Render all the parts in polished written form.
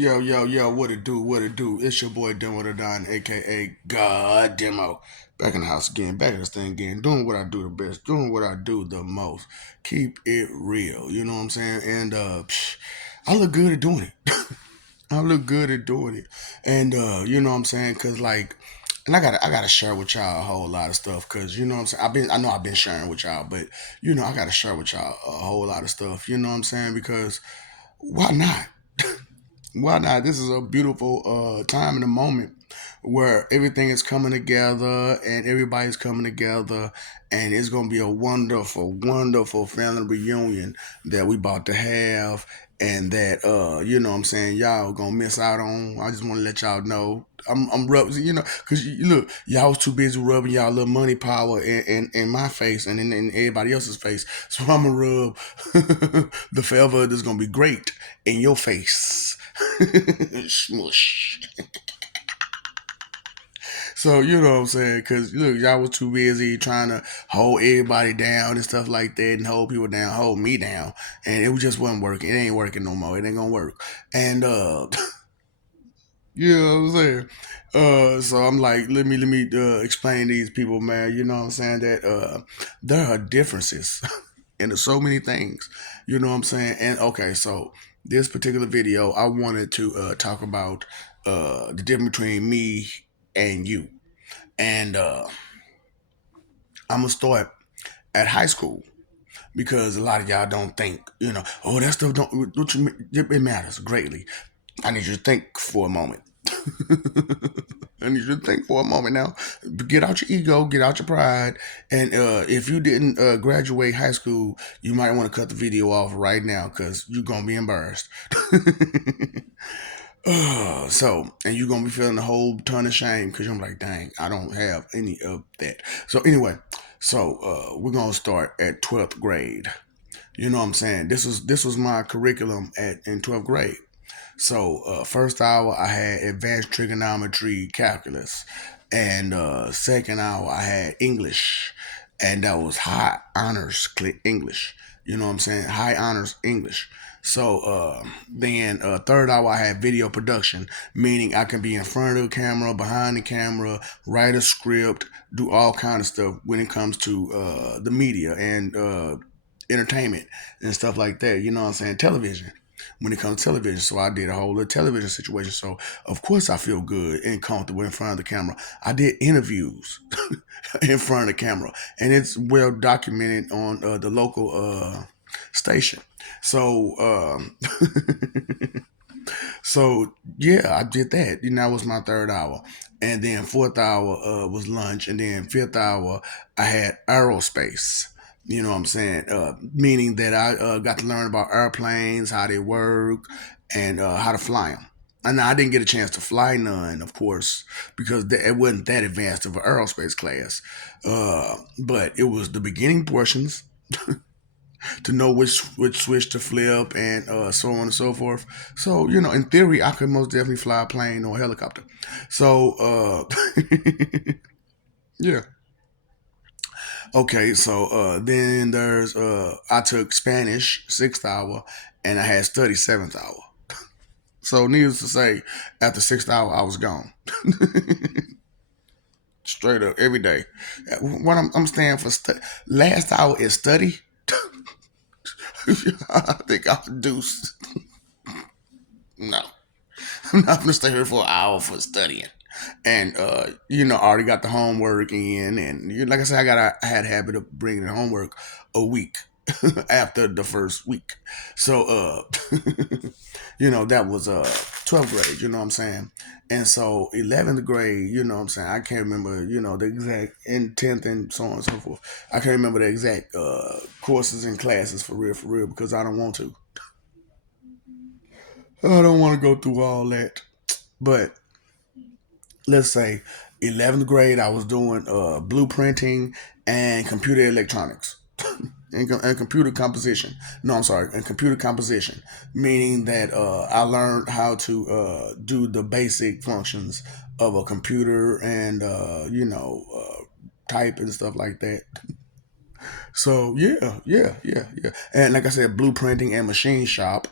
Yo, yo, yo, what it do, what it do? It's your boy Demo the Don, aka God Demo. Back in the house again, back in this thing again, doing what I do the best, doing what I do the most. Keep it real, you know what I'm saying? And I look good at doing it. I look good at doing it. And you know what I'm saying? Cause like and I gotta share with y'all a whole lot of stuff, cause you know what I'm saying. I know I've been sharing with y'all, but I gotta share with y'all a whole lot of stuff. You know what I'm saying? Because why not? Why not? This is a beautiful time in the moment where everything is coming together and everybody's coming together, and it's gonna be a wonderful, wonderful family reunion that we about to have, and that you know what I'm saying, y'all gonna miss out on. I just want to let y'all know. I'm rubbing, because look, y'all was too busy rubbing y'all little money power in my face and in everybody else's face. So I'm gonna rub the forever that's gonna be great in your face. Smush. So you know what I'm saying? Because look, y'all was too busy trying to hold everybody down and stuff like that, and hold people down, hold me down, and it just wasn't working. It ain't working no more. It ain't gonna work. And you know what I'm saying? So I'm like, let me explain these people, man. You know what I'm saying? That there are differences into so many things. You know what I'm saying? And okay, so this particular video, I wanted to talk about the difference between me and you. And I'm gonna start at high school because a lot of y'all don't think, oh, that stuff don't. It matters greatly. I need you to think for a moment. I need you to think for a moment now. Get out your ego, get out your pride, and if you didn't graduate high school, you might want to cut the video off right now because you're gonna be embarrassed. And you're gonna be feeling a whole ton of shame because you're like, dang, I don't have any of that. So anyway, we're gonna start at 12th grade. You know what I'm saying? This was my curriculum at in 12th grade. So first hour I had advanced trigonometry calculus, and second hour I had English, and that was high honors English. You know what I'm saying? High honors English. So then third hour I had video production, meaning I can be in front of the camera, behind the camera, write a script, do all kind of stuff when it comes to the media and entertainment and stuff like that. You know what I'm saying? Television when it comes to television. So I did a whole little television situation. So of course I feel good and comfortable in front of the camera. I did interviews in front of the camera, and it's well documented on the local station. So so yeah, I did that. That was my third hour. And then fourth hour was lunch, and then fifth hour I had aerospace. You know what I'm saying? Meaning that I got to learn about airplanes, how they work, and how to fly them. And I didn't get a chance to fly none, of course, because it wasn't that advanced of an aerospace class. But it was the beginning portions to know which switch to flip and so on and so forth. So in theory, I could most definitely fly a plane or a helicopter. So yeah. Okay, so then there's I took Spanish sixth hour, and I had study seventh hour. So needless to say, after sixth hour, I was gone. Straight up every day. What I'm staying for last hour is study. I think I'll do. No, I'm not gonna stay here for an hour for studying. And I already got the homework in, and like I said, I had a habit of bringing the homework a week after the first week. So that was 12th grade. You know what I'm saying? And so 11th grade, you know what I'm saying? I can't remember, the exact in 10th and so on and so forth. I can't remember the exact courses and classes for real, because I don't want to. I don't want to go through all that. But let's say 11th grade, I was doing blueprinting and computer electronics. And computer composition. No, I'm sorry, and computer composition, meaning that I learned how to do the basic functions of a computer and type and stuff like that. So yeah, yeah, yeah, yeah. And like I said, blueprinting and machine shop.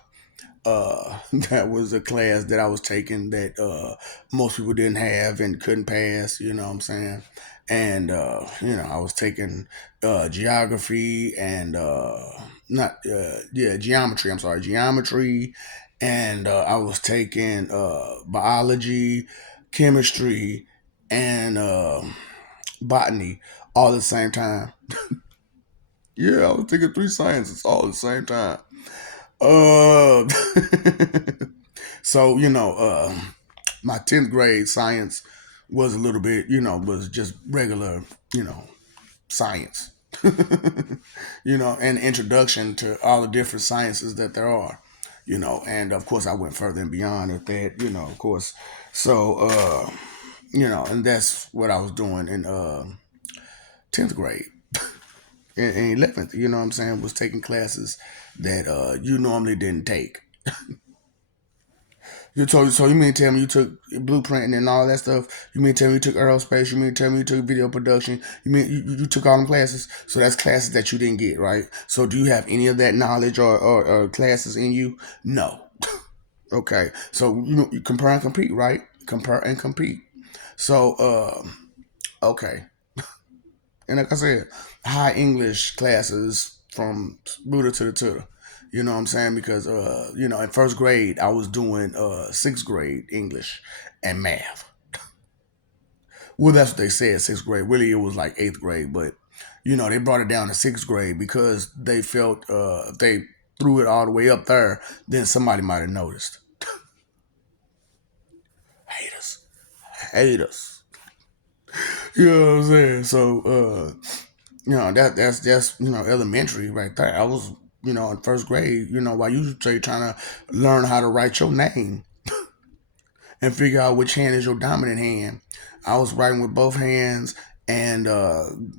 That was a class that I was taking that most people didn't have and couldn't pass. You know what I'm saying? And I was taking geography and not yeah geometry. I'm sorry, geometry, and I was taking biology, chemistry, and botany all at the same time. Yeah, I was taking three sciences all at the same time. Uh, so my 10th grade science was a little bit, was just regular, science. An introduction to all the different sciences that there are. And of course I went further and beyond at that, of course. So and that's what I was doing in 10th grade. In 11th, you know what I'm saying, was taking classes that you normally didn't take. So you mean to tell me you took blueprinting and all that stuff? You mean to tell me you took aerospace? You mean to tell me you took video production? You mean you took all them classes? So that's classes that you didn't get, right? So do you have any of that knowledge or classes in you? No. Okay. So you compare and compete, right? Compare and compete. So okay. And like I said, high English classes from Buddha to the Tutor. You know what I'm saying? Because in first grade I was doing sixth grade English and math. Well, that's what they said, sixth grade. Really, it was like eighth grade, but they brought it down to sixth grade because they felt if they threw it all the way up there, then somebody might have noticed. Haters, haters. You know what I'm saying? So that's elementary right there. I was in first grade. While you say trying to learn how to write your name and figure out which hand is your dominant hand, I was writing with both hands and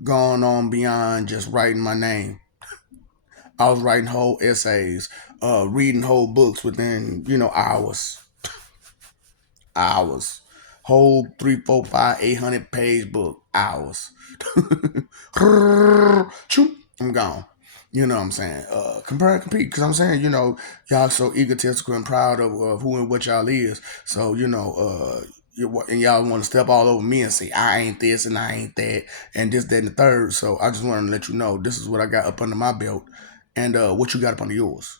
going on beyond just writing my name. I was writing whole essays, reading whole books within hours, hours, whole 3, 4, 5, 800 page book, hours. I'm gone. You know what I'm saying? Compare and compete. Because I'm saying, y'all so egotistical and proud of who and what y'all is. So, and y'all want to step all over me and say, I ain't this and I ain't that and this, that, and the third. So I just want to let you know this is what I got up under my belt and what you got up under yours.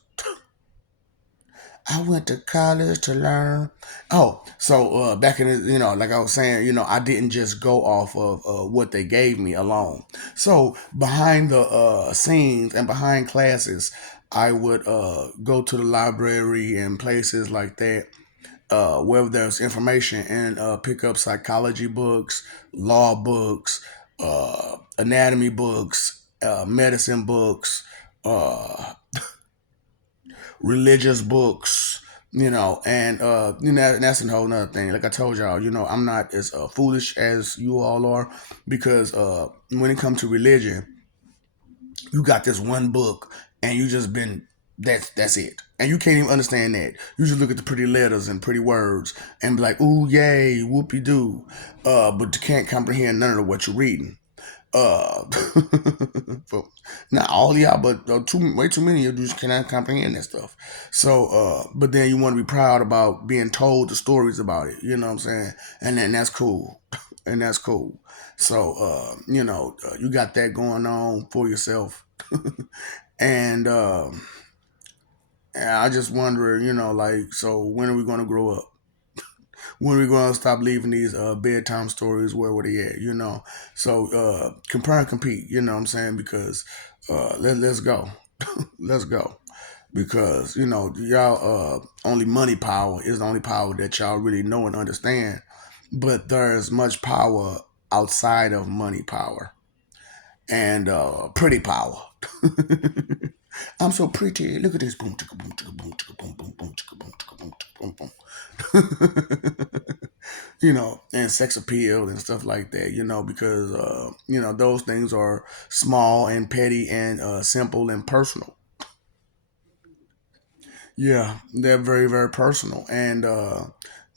I went to college to learn. Oh, so back in the, like I was saying, I didn't just go off of what they gave me alone. So behind the scenes and behind classes, I would go to the library and places like that, where there's information and pick up psychology books, law books, anatomy books, medicine books, religious books, and that's a whole nother thing. Like I told y'all, I'm not as foolish as you all are because when it comes to religion, you got this one book and you just been that's it. And you can't even understand that. You just look at the pretty letters and pretty words and be like, ooh, yay, whoopie doo. But you can't comprehend none of what you're reading. Uh, but not all of y'all, but way too many of you just cannot comprehend that stuff. So, but then you want to be proud about being told the stories about it. You know what I'm saying? And then that's cool, and that's cool. So, you got that going on for yourself, and and I just wonder, like, so when are we going to grow up? When are we going to stop leaving these bedtime stories where were they at? So compare and compete. You know what I'm saying? Because let's go, let's go. Because y'all only money power is the only power that y'all really know and understand. But there's much power outside of money power and pretty power. I'm so pretty. Look at this. Boom, chicka, boom, chicka, boom, chicka, boom, boom, boom, chicka, boom, chicka, boom, chicka, boom, boom. And sex appeal and stuff like that, because, those things are small and petty and simple and personal. Yeah, they're very, very personal. And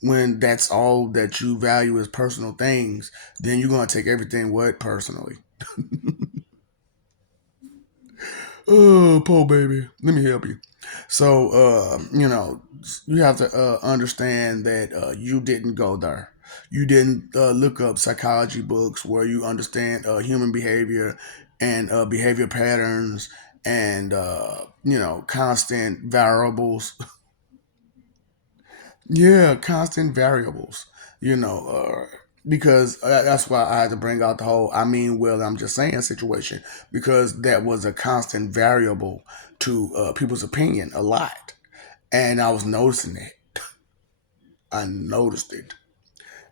when that's all that you value as personal things, then you're going to take everything what personally. Oh, poor baby. Let me help you. So, you have to understand that you didn't go there. You didn't look up psychology books where you understand human behavior and behavior patterns and, constant variables. Yeah, constant variables, because that's why I had to bring out the whole I mean, well, I'm just saying situation because that was a constant variable to people's opinion a lot. And I was noticing it. I noticed it.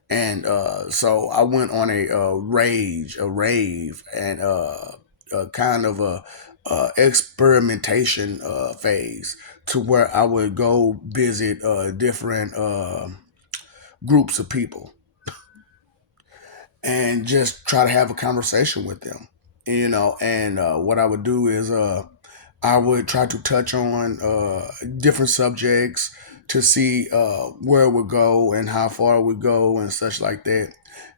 And so I went on a rave, and a kind of a experimentation phase to where I would go visit different groups of people and just try to have a conversation with them. And what I would do is I would try to touch on different subjects to see where it would go and how far it would go and such like that.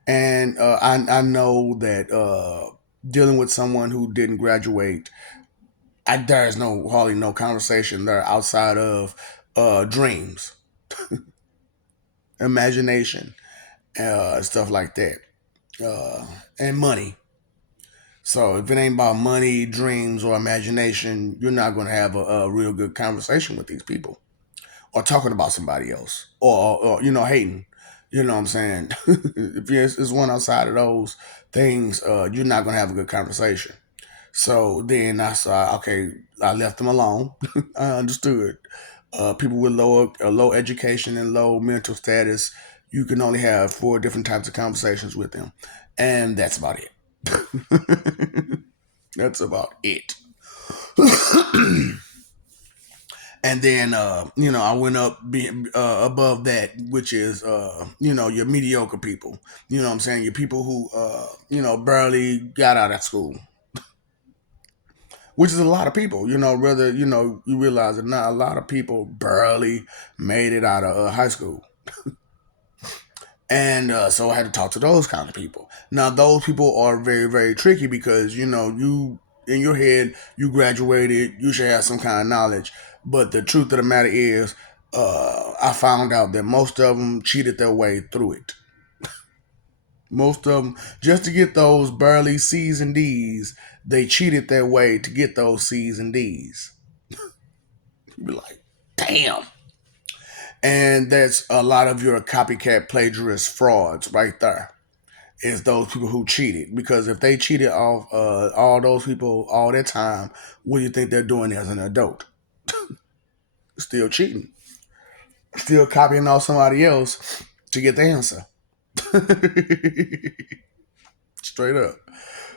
And I know that dealing with someone who didn't graduate, there's no hardly no conversation there outside of dreams, imagination, stuff like that, and money. So if it ain't about money, dreams, or imagination, you're not going to have a real good conversation with these people, or talking about somebody else, or hating. You know what I'm saying? If it's one outside of those things, you're not going to have a good conversation. So then I saw, okay, I left them alone. I understood. People with low education and low mental status, you can only have four different types of conversations with them, and that's about it. That's about it. And then I went up above that, which is your mediocre people. You know what I'm saying? Your people who barely got out of school, which is a lot of people. Whether you realize it or not, a lot of people barely made it out of high school. And so I had to talk to those kind of people. Now, those people are very, very tricky because, you in your head, you graduated, you should have some kind of knowledge. But the truth of the matter is, I found out that most of them cheated their way through it. Most of them, just to get those barely C's and D's, they cheated their way to get those C's and D's. You be like, damn. And that's a lot of your copycat plagiarist frauds right there. Is those people who cheated. Because if they cheated off all those people all their time, what do you think they're doing as an adult? Still cheating. Still copying off somebody else to get the answer. Straight up.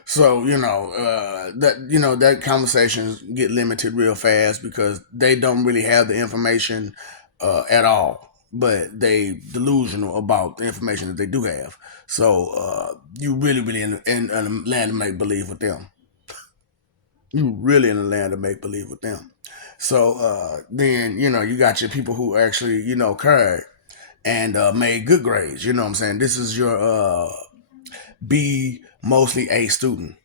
So that conversations get limited real fast because they don't really have the information at all, but they delusional about the information that they do have. So you really in a land of make believe with them. You really in a land of make believe with them. So then you got your people who actually cared and made good grades. You know what I'm saying? This is your B mostly A student,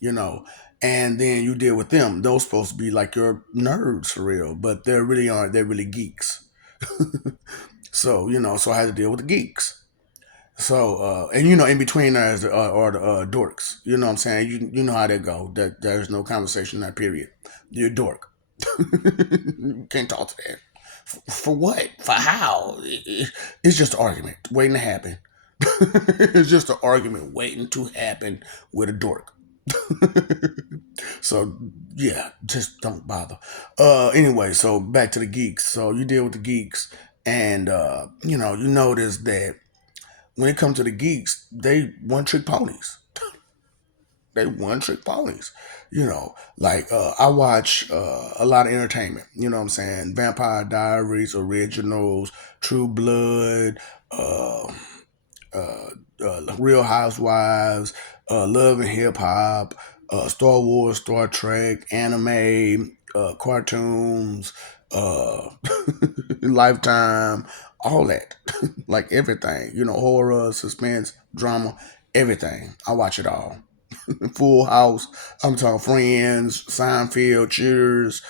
you know. And then you deal with them. Those supposed to be like your nerds for real, but they really aren't. They're really geeks. So so I had to deal with the geeks. So and in between there is are the dorks. You know what I'm saying? You know how they go. That there's no conversation in that period. You're a dork. You can't talk to that. For what? For how? It's just an argument waiting to happen. It's just an argument waiting to happen with a dork. So yeah, just don't bother. Anyway, so back to the geeks. So you deal with the geeks, and you notice that when it comes to the geeks, they one trick ponies. They one trick ponies. Like I watch a lot of entertainment. You know what I'm saying? Vampire Diaries, Originals, True Blood, Real Housewives, Love and Hip Hop, Star Wars, Star Trek, anime, cartoons, uh, Lifetime, all that. Like everything. Horror, suspense, drama, everything. I watch it all. Full House. I'm talking Friends, Seinfeld, Cheers.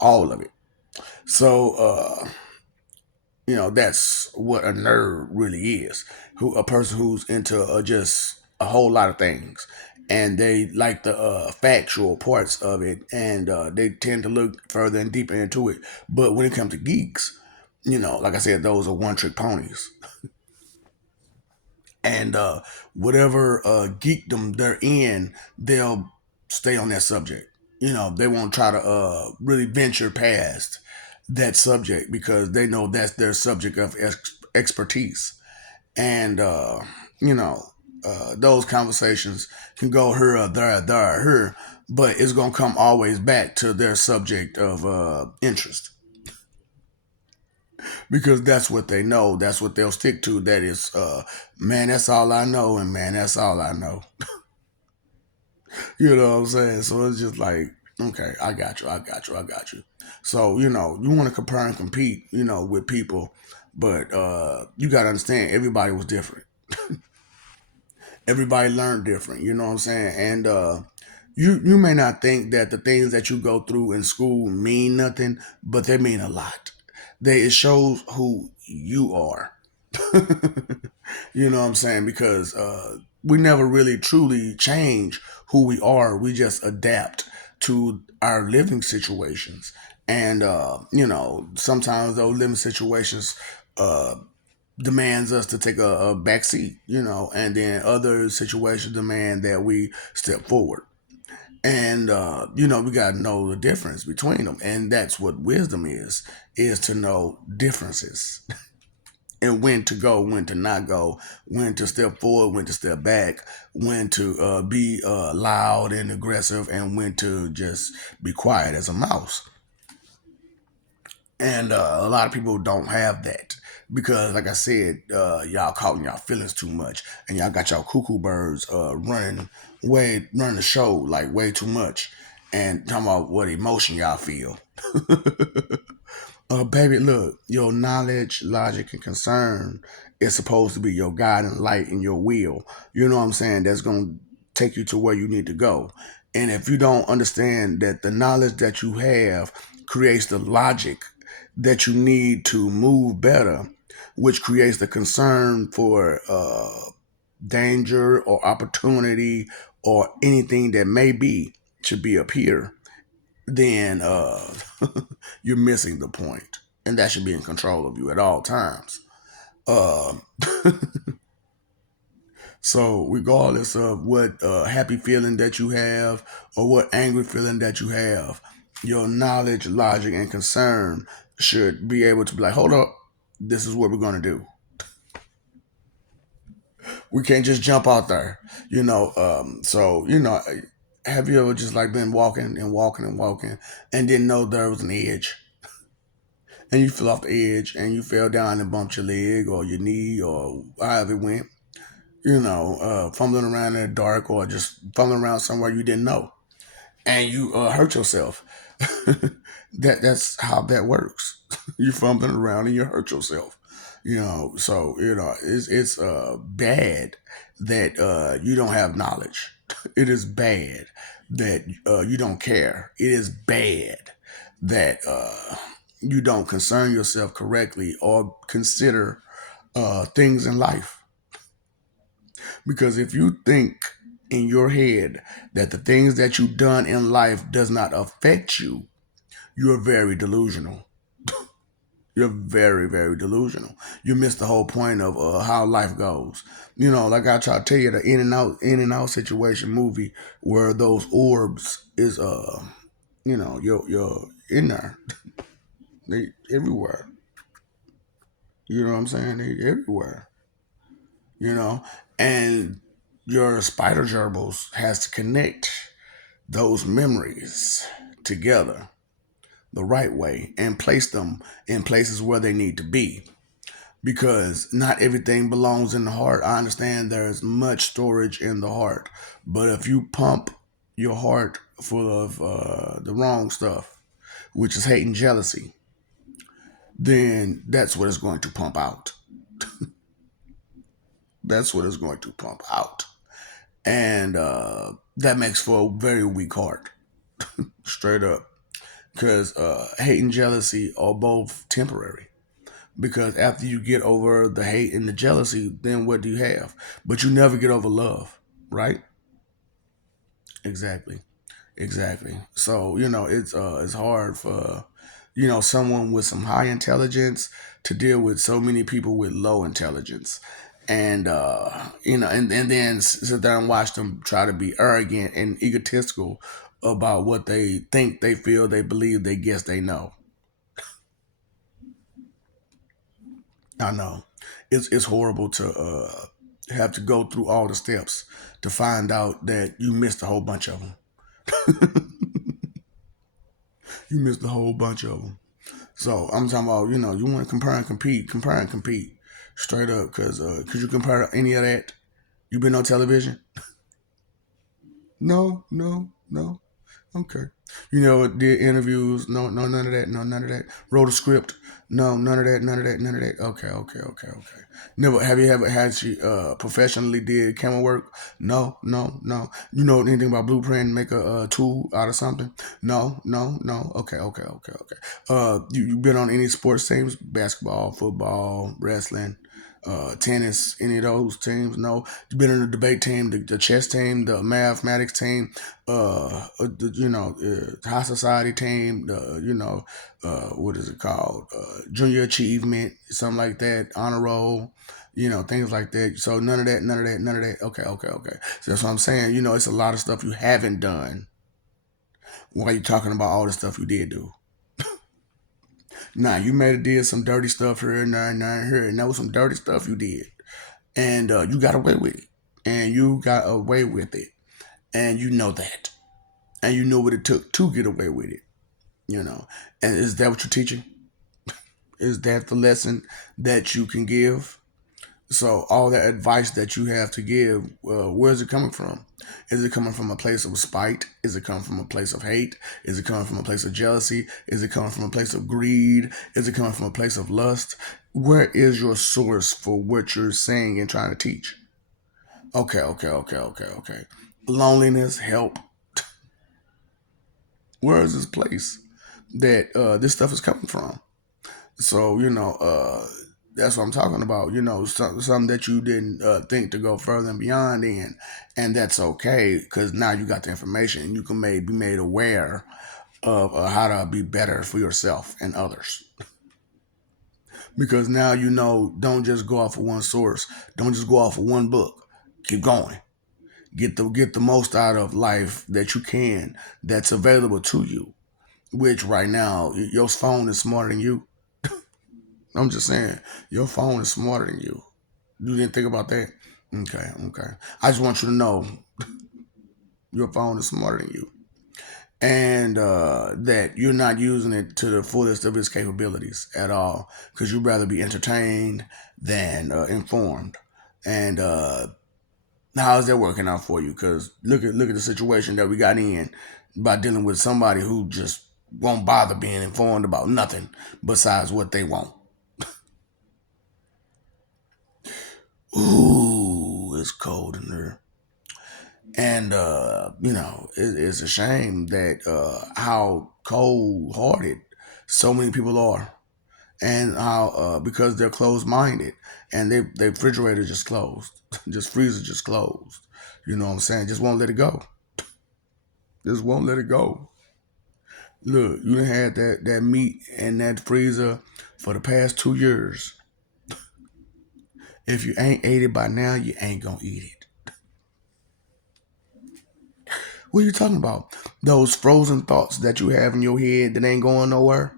all of it. So, that's what a nerd really is. Who A person who's into just a whole lot of things, and they like the factual parts of it, and they tend to look further and deeper into it. But when it comes to geeks, like I said, those are one trick ponies, and whatever geekdom they're in, they'll stay on that subject. They won't try to really venture past that subject because they know that's their subject of expertise. And those conversations can go here, there, here, but it's gonna come always back to their subject of interest because that's what they know. That's what they'll stick to. That is, man, that's all I know, and man, that's all I know. You know what I'm saying? So it's just like, okay, I got you, I got you, I got you. So you want to compare and compete, with people, but you got to understand everybody was different. Everybody learned different. You know what I'm saying? And you may not think that the things that you go through in school mean nothing, but they mean a lot. It shows who you are. You know what I'm saying? Because we never really truly change who we are. We just adapt to our living situations. And, sometimes those living situations uh, demands us to take a back seat, and then other situations demand that we step forward. And, we got to know the difference between them. And that's what wisdom is to know differences and when to go, when to not go, when to step forward, when to step back, when to be loud and aggressive, and when to just be quiet as a mouse. And a lot of people don't have that because, like I said, y'all caught in y'all feelings too much, and y'all got y'all cuckoo birds running the show like way too much, and talking about what emotion y'all feel. Baby, look, your knowledge, logic, and concern is supposed to be your guiding light and your wheel. You know what I'm saying? That's going to take you to where you need to go. And if you don't understand that the knowledge that you have creates the logic that you need to move better, which creates the concern for danger or opportunity or anything that may be should be up here, then you're missing the point, and that should be in control of you at all times. Uh, so, regardless of what happy feeling that you have or what angry feeling that you have, your knowledge, logic, and concern should be able to be like, hold up, this is what we're going to do. We can't just jump out there, So, have you ever just like been walking and walking and walking and didn't know there was an edge? And you fell off the edge and you fell down and bumped your leg or your knee or however it went, fumbling around in the dark or just fumbling around somewhere you didn't know, and you hurt yourself. That's how that works. You fumbling around and you hurt yourself. So it's bad that you don't have knowledge. It is bad that you don't care. It is bad that you don't concern yourself correctly or consider things in life. Because if you think in your head that the things that you've done in life does not affect you, you're very delusional. You're very, very delusional. You miss the whole point of how life goes. Like I try to tell you, the In and Out situation movie where those orbs is you're in there. They everywhere. You know what I'm saying? They everywhere. You know, and your spider gerbils has to connect those memories together the right way and place them in places where they need to be, because not everything belongs in the heart. I understand there's much storage in the heart, but if you pump your heart full of the wrong stuff, which is hate and jealousy, then that's what it's going to pump out. That's what it's going to pump out. And that makes for a very weak heart, straight up. because hate and jealousy are both temporary. Because after you get over the hate and the jealousy, then what do you have? But you never get over love, right? Exactly. Exactly. So it's hard for someone with some high intelligence to deal with so many people with low intelligence, and and then sit there and watch them try to be arrogant and egotistical about what they think, they feel, they believe, they guess, they know. I know it's horrible to have to go through all the steps to find out that you missed a whole bunch of them. You missed a whole bunch of them. So I'm talking about, you want to compare and compete, straight up. Because could you compare any of that? You been on television? No, no, no. Okay. Did interviews? No, no, none of that. No, none of that. Wrote a script? No, none of that. None of that. None of that. Okay, okay, okay, okay. Never. Have you ever had she professionally did camera work? No, no, no. You know anything about blueprint? Make a tool out of something? No, no, no. Okay, okay, okay, okay. You been on any sports teams? Basketball, football, wrestling, tennis? Any of those teams? No. You been in the debate team, the chess team, the mathematics team, high society team, what is it called, junior achievement, something like that, honor roll, things like that. So none of that, none of that, none of that. Okay, okay, okay. So that's what I'm saying. It's a lot of stuff you haven't done while you're talking about all the stuff you did do. Now you may have did some dirty stuff here and there and there and here, and that was some dirty stuff you did, and you got away with it, and you got away with it, and you know that, and you know what it took to get away with it. And is that what you're teaching? Is that the lesson that you can give? So all that advice that you have to give, where's it coming from? Is it coming from a place of spite? Is it coming from a place of hate? Is it coming from a place of jealousy? Is it coming from a place of greed? Is it coming from a place of lust? Where is your source for what you're saying and trying to teach? Okay, okay, okay, okay, okay. Loneliness, help. Where is this place that this stuff is coming from? So that's what I'm talking about. Something that you didn't think to go further and beyond in, and that's okay because now you got the information and you can be made aware of how to be better for yourself and others. Because now don't just go off of one source, don't just go off of one book. Keep going. Get the most out of life that you can that's available to you. Which right now your phone is smarter than you. I'm just saying, your phone is smarter than you. You didn't think about that? Okay, okay. I just want you to know your phone is smarter than you. And that you're not using it to the fullest of its capabilities at all. Because you'd rather be entertained than informed. And how is that working out for you? Because look at the situation that we got in by dealing with somebody who just won't bother being informed about nothing besides what they want. Ooh, it's cold in there. And it's a shame that how cold hearted so many people are, and how because they're closed minded, and their refrigerator just closed, just freezer just closed. You know what I'm saying? Just won't let it go. Just won't let it go. Look, you done had that meat in that freezer for the past 2 years. If you ain't ate it by now, you ain't gonna eat it. What are you talking about? Those frozen thoughts that you have in your head that ain't going nowhere?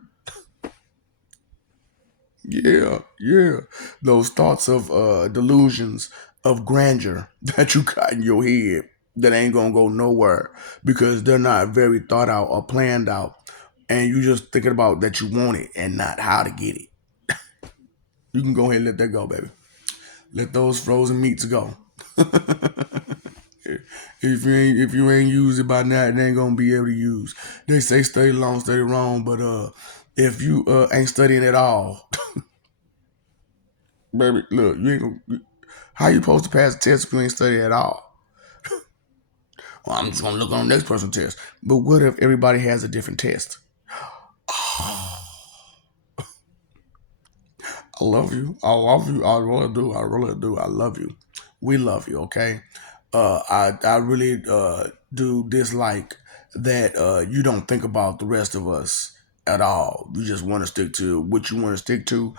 Yeah, yeah. Those thoughts of delusions of grandeur that you got in your head that ain't gonna go nowhere because they're not very thought out or planned out. And you just thinking about that you want it and not how to get it. You can go ahead and let that go, baby. Let those frozen meats go. If you ain't used it by now, it ain't gonna be able to use. They say study long, study wrong, but if you ain't studying at all, baby, look, you ain't gonna. How you supposed to pass a test if you ain't study at all? Well, I'm just gonna look on the next person's test. But what if everybody has a different test? I love you. I love you. I really do. I really do. I love you. We love you. Okay. I really do dislike that you don't think about the rest of us at all. You just want to stick to what you want to stick to,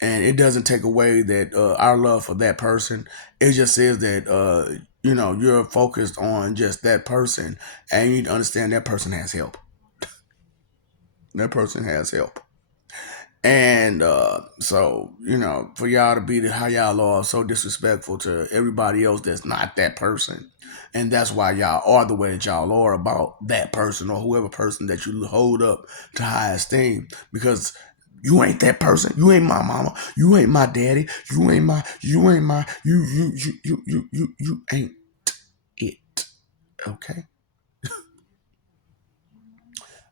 and it doesn't take away that our love for that person. It just says that you're focused on just that person, and you need to understand that person has help. That person has help. And so, for y'all to be how y'all are so disrespectful to everybody else that's not that person. And that's why y'all are the way that y'all are about that person or whoever person that you hold up to high esteem. Because you ain't that person. You ain't my mama. You ain't my daddy. You ain't it. Okay?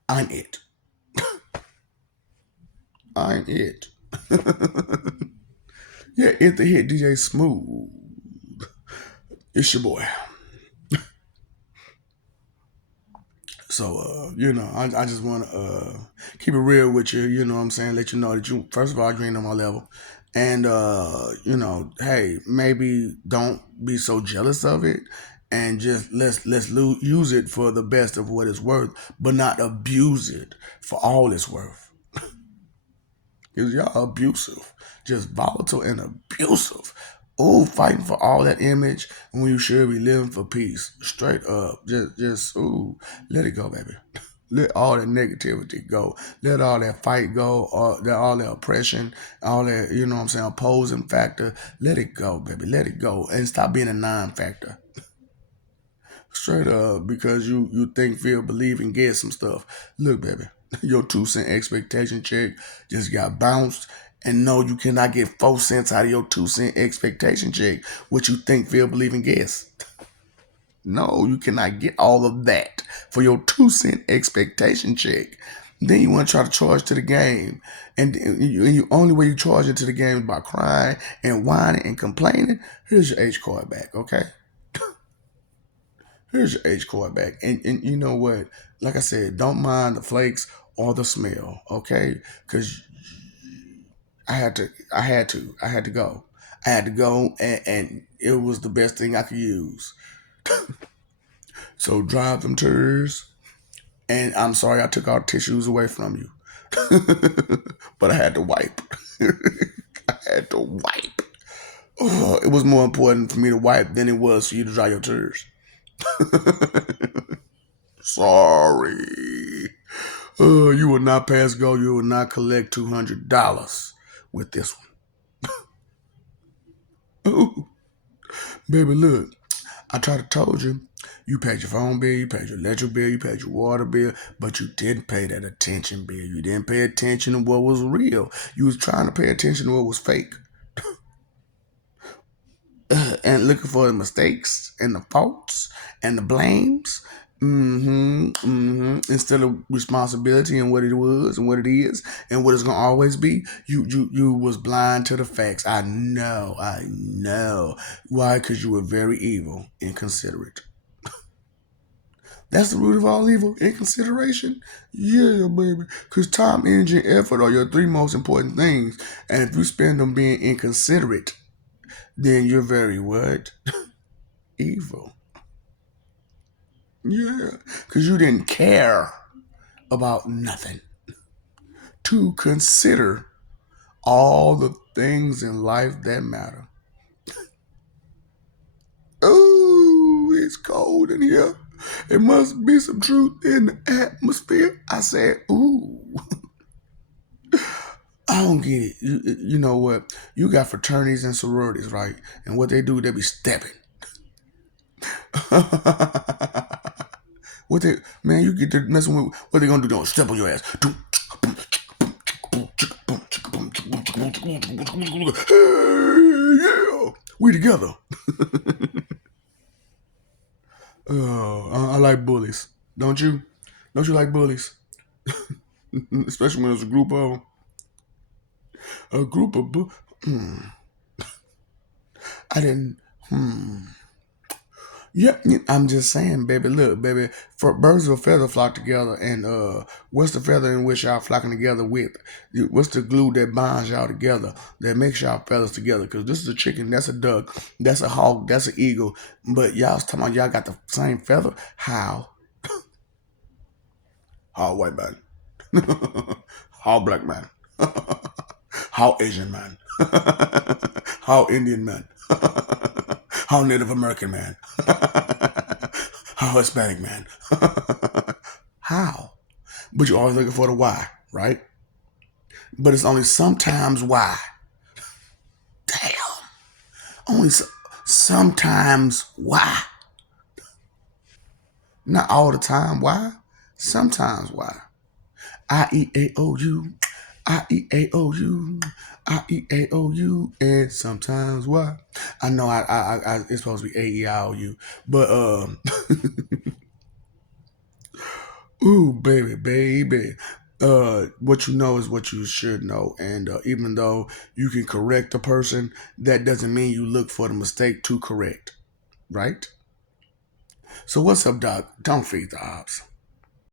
I'm it. I'm it. Yeah, it's the hit DJ Smooth. It's your boy. So, I just want to keep it real with you. You know what I'm saying? Let you know that you, first of all, you ain't on my level. And, hey, maybe don't be so jealous of it. And just use it for the best of what it's worth, but not abuse it for all it's worth. Because y'all abusive, just volatile and abusive. Oh, fighting for all that image when you should be living for peace. Straight up. Let it go, baby. Let all that negativity go. Let all that fight go, all that oppression, all that, you know what I'm saying, opposing factor. Let it go, baby. Let it go. And stop being a non-factor. Straight up, because you think, feel, believe, and get some stuff. Look, baby, your 2 cent expectation check just got bounced. And no, you cannot get 4 cents out of your 2 cent expectation check. What you think, feel, believe, and guess. No, you cannot get all of that for your 2 cent expectation check. Then you want to try to charge to the game. And you only way you charge into the game is by crying and whining and complaining. Here's your H card back, okay? Here's your H card back. And you know what? Like I said, don't mind the flakes or the smell, okay? Because I had to go. I had to go, and it was the best thing I could use. So drive them tears. And I'm sorry I took all the tissues away from you. But I had to wipe. I had to wipe. Oh, it was more important for me to wipe than it was for you to dry your tears. Sorry. You will not pass go. You will not collect $200 with this one. Ooh, baby, look. I tried to told you. You paid your phone bill, you paid your electric bill, you paid your water bill, but you didn't pay that attention bill. You didn't pay attention to what was real. You was trying to pay attention to what was fake. And looking for the mistakes and the faults and the blames. Instead of responsibility and what it was and what it is and what it's gonna always be, you was blind to the facts. I know. Why? Because you were very evil, inconsiderate. That's the root of all evil, inconsideration. Yeah, baby. Because time, energy, and effort are your three most important things. And if you spend them being inconsiderate, then you're very what? Evil. Yeah. Because you didn't care about nothing. To consider all the things in life that matter. Oh, it's cold in here. It must be some truth in the atmosphere. I said, ooh. I don't get it. You know what? You got fraternities and sororities, right? And what they do, they be stepping. What they, man, you get to messing with, what they gonna do? They gonna step on your ass. Hey, yeah, we together. I like bullies. Don't you? Don't you like bullies? Especially when there's a group of them. A group of I didn't. Yeah, I'm just saying, baby. Look, baby, for birds of a feather flock together, and what's the feather in which y'all flocking together with? What's the glue that binds y'all together, that makes y'all feathers together? Because this is a chicken, that's a duck, that's a hawk, that's an eagle, but y'all's talking about y'all got the same feather. How? How white man? How black man? How Asian man? How Indian man? How Native American man? How Hispanic man? How? But you're always looking for the why, right? But it's only sometimes why. Damn. Only sometimes why. Not all the time why. Sometimes why. I-E-A-O-U. I-E-A-O-U. I-E-A-O-U. And sometimes why. I know it's supposed to be A-E-I-O-U. But ooh, baby, baby. What you know is what you should know. And even though you can correct a person, that doesn't mean you look for the mistake to correct. Right? So what's up, Doc? Don't feed the ops.